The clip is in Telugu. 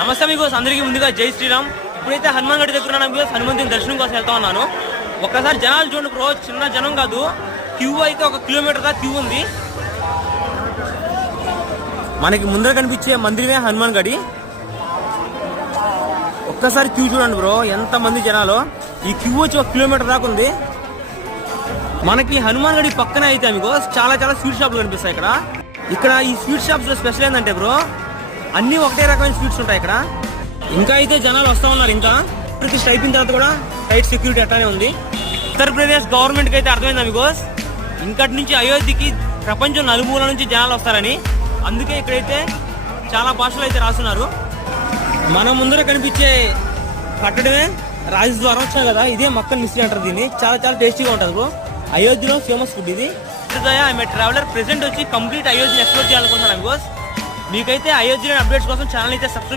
నమస్తే మీకు అందరికీ ముందుగా జై శ్రీరామ్. ఇప్పుడైతే హనుమాన్ గడి దగ్గర ఉన్నాను. హనుమంతుని దర్శనం కోసం వెళ్తా ఉన్నాను. ఒక్కసారి జనాలు చూడండి బ్రో, చిన్న జనం కాదు, క్యూ అయితే 1 కిలోమీటర్ దా క్యూ ఉంది. మనకి ముందర కనిపించే మందిరమే హనుమాన్ గడి. ఒక్కసారి క్యూ చూడండి బ్రో, ఎంత మంది జనాలు. ఈ క్యూ వచ్చి 1 కిలోమీటర్ దాకా ఉంది. మనకి హనుమాన్ గడి పక్కన అయితే మీకు చాలా స్వీట్ షాప్లు కనిపిస్తాయి. ఇక్కడ ఈ స్వీట్ షాప్స్ లో స్పెషల్ ఏంటంటే బ్రో, అన్ని ఒకటే రకమైన స్వీట్స్ ఉంటాయి ఇక్కడ. ఇంకా అయితే జనాలు వస్తా ఉన్నారు. ఇంకా ప్రతి అయిపోయిన తర్వాత కూడా టైట్ సెక్యూరిటీ అట్లానే ఉంది. ఉత్తరప్రదేశ్ గవర్నమెంట్ కి అయితే అర్థమైంది బికాస్ ఇంకటి నుంచి అయోధ్యకి ప్రపంచం నలుమూల నుంచి జనాలు వస్తారని. అందుకే ఇక్కడైతే చాలా భాషలు అయితే రాస్తున్నారు. మన ముందర కనిపించే కట్టడమే రాజద్వారం వచ్చాం కదా, ఇదే మక్కల్ మిస్త్రీ అంటారు. దీన్ని చాలా టేస్టీగా ఉంటుంది బ్రో. అయోధ్యలో ఫేమస్ ఫుడ్ ఇది. I'm a traveller. ప్రెసెంట్ వచ్చి కంప్లీట్ అయోధ్యని ఎక్స్ప్లోర్ చేయాలనుకుంటున్నాను బికాస్. మీకైతే అయోధ్య అప్డేట్స్ కోసం ఛానల్ అయితే సబ్స్క్రైబ్